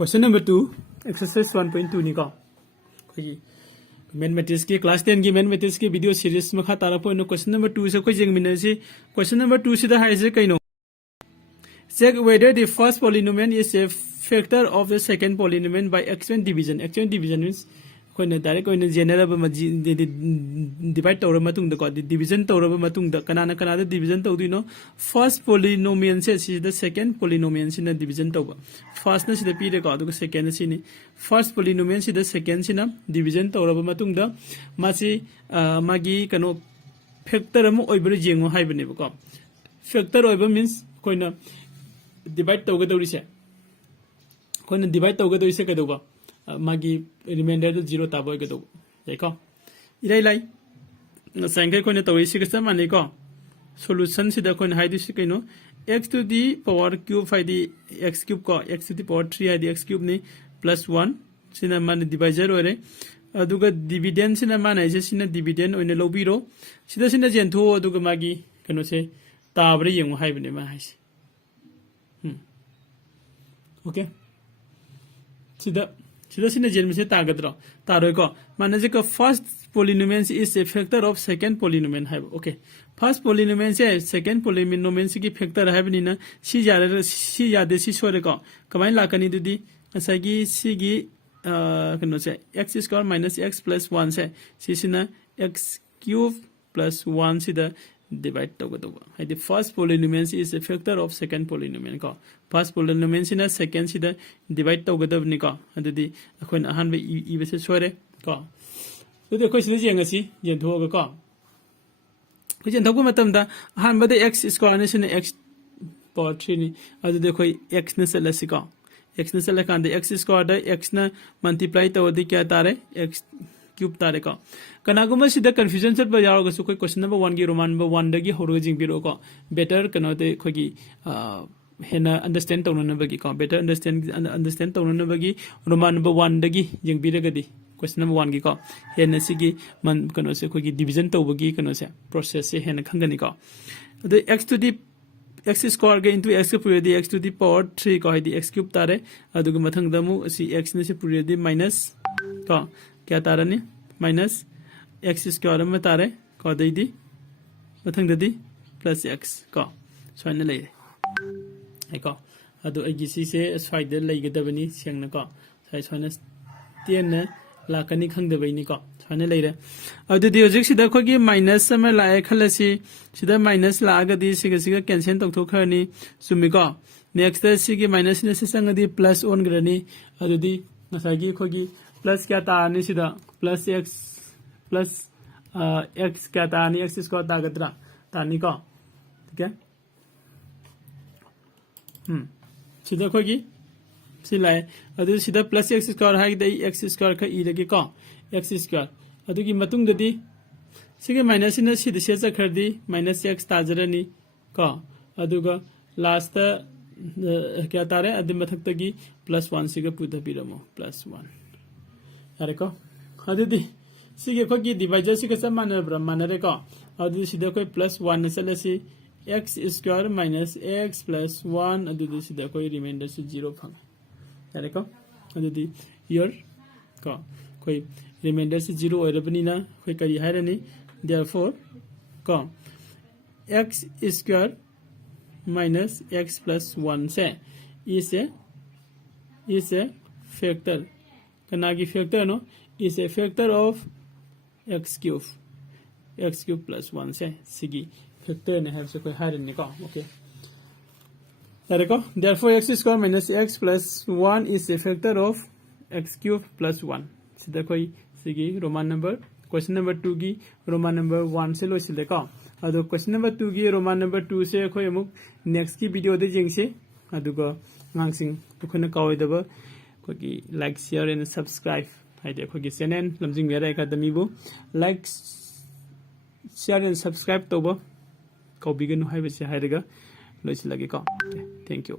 Question number 2, exercise 1.2 ni ko. Mathematics की class 10 की mathematics की video series में खाता रहा पॉइंट question number 2 से कोई जंग मिलने से question number 2 से द हाई से कहीं no check whether the first polynomial is a factor of the second polynomial by exponent division. Exponent division means कोई न डायरेक्ट कोई न जनरल डिवाइड तौर मतुंग दको डिवीजन तौर मतुंग द कनाना कनादा डिवीजन तौ दिनो फर्स्ट पोलिनोमियल से सिदा सेकंड पोलिनोमियल से न डिवीजन तौ फर्स्ट न सिदा पीरे को दुको सेकंड से नि फर्स्ट पोलिनोमियल सिदा सेकंड से न डिवीजन तौर मतुंग द मासी मागी कनो फैक्टर अमु ओइबरु जेंगो हाइबने बको फैक्टर ओइब मींस कोई न डिवाइड तौ गदौरिसे कोई न डिवाइड तौ गदौरिसे कदौबा मागी रिमाइंडर तो 0 ताबो के दो देखो इराई लाई संख्या कोने तो इसी के समान को सॉल्यूशन सिदा कोने हाइदि सिकैनो x to the power cube फाइदि x cube को x to the power 3 हाइदि x cube ने +1 सिना मान डिवाइजर ओरे अदुगा डिविडेंड सिना मान आइसे सिना डिविडेंड ओने लोबिरो सिदा सिना जेंथो अदुगा मागी कनो से ताबरे यंग हाइबने मा हाइसे ओके सिदा सिदा जेन से तागद्रो तारो को माने जे को first polynomial is a factor of second polynomial है ओके फर्स्ट पोलिनोमियल से सेकंड पोलिनोमियल से की फैक्टर है बनिना सी यादे सी सोरे को कमाई लाकनी दुदी असागी सी गी कनो से x² - x + 1 से सिना x³ + 1 सिदा डिवाइड तौगदोबा हाइदि first polynomial is a factor of second polynomial को फर्स्ट पोलिनोमियल सिना सेकंड सिदा डिवाइड तौगदबनि को अदुदि अखोन अहान बे इबसे सोरे को दुदि अखोइ सिना जेंगसि जेंथोगा को खै जेंथोगो मतमदा अहान बदे x² ने सिना x पावर 3 नि अदुदि अखोइ x ने सलसि को x ने सलकांदे x² दा x ना मल्टीप्लाई तौदि क्या तारे x क्यूब तारे को कनागुमा सिदा कंफ्यूजन चट बजारो कोई क्वेश्चन नंबर 1 की रोमान नंबर 1 दगी होरो जिंबिरो को बेटर कनोते खोगी हेना अंडरस्टैंड तौननबगी को बेटर अंडरस्टैंड तौननबगी रोमान नंबर 1 दगी जिंबिरगदी क्वेश्चन नंबर 1 की को हेना सिगी मन कनो से खोगी डिवीजन तौबगी कनो से प्रोसेस से हेना खंगनी को अदे x to the x² के into x के पुरेदी x to the power 3 को हाइदी x क्यूब तारे अदुग मथंग दमु सी x ने से पुरेदी माइनस को क्या तारा ने माइनस x² में तारे को दी मथंग ददी प्लस x को सोने ले को अदो एगी से स्वाइद लेगदबनी सेंगन को साइ सोने तेन लाकनी खंगदबैनी को सोने लेरे अदुदि होजिक सिदा खोगी माइनस में लाए खलसी सिदा माइनस लागदी सिगा कैंसिल तौथोखरनी सुमी को नेक्स्ट सिगी माइनस ने से संगदी प्लस ऑन ग्रनी अदुदि मसागी खोगी प्लस क्या तानी सिदा प्लस x क्या तानी x² तागद्रा तानी को ठीक है सीधा खोगी सिलाए अदु सिदा प्लस x² हाइ दई x² का ई लगे को x² अदु की मतुंग ददी सिगे माइनस ने सिदा से चखरदी -x ताजरनी को अदुगा लास्ट क्या तारे अदि मथक तगी +1 सिगा पुदा बिरमो +1 अरे को अदुदि सिगे खोगी डिवाइजर सिगे समान मानरे को अदुदि सिदा कोई +1 ने चलसी x² - x + 1 अदुदि सिदा कोई रिमाइंडर से 0 फंग अरे को अदुदि हियर को कोई रिमाइंडर से 0 ओरबनी ना कोई करी हायरनी देयरफॉर को x² - x + 1 से इस ए फैक्टर कनागी फैक्टर नो is a factor of x³ + 1 से सिगी फैक्टर ने है से कोई हायर नहीं को ओके तारे को therefore x² - x + 1 is a factor of x³ + 1 सिदा कोई सिगी रोमान नंबर क्वेश्चन नंबर 2 की रोमान नंबर 1 से लोसिले को अदो क्वेश्चन नंबर 2 की रोमान नंबर 2 से कोई अमुक नेक्स्ट की वीडियो दे जेंगसे अदुगो ngang तुखन कावदब कोगी लाइक शेयर एंड सब्सक्राइब हाइदे कोगी चैनल लमजिंग मेरा एकेडमी बु लाइक शेयर एंड सब्सक्राइब तोबो कौबिगनु हाइबसे हाइरगा लोइसलागे को थैंक यू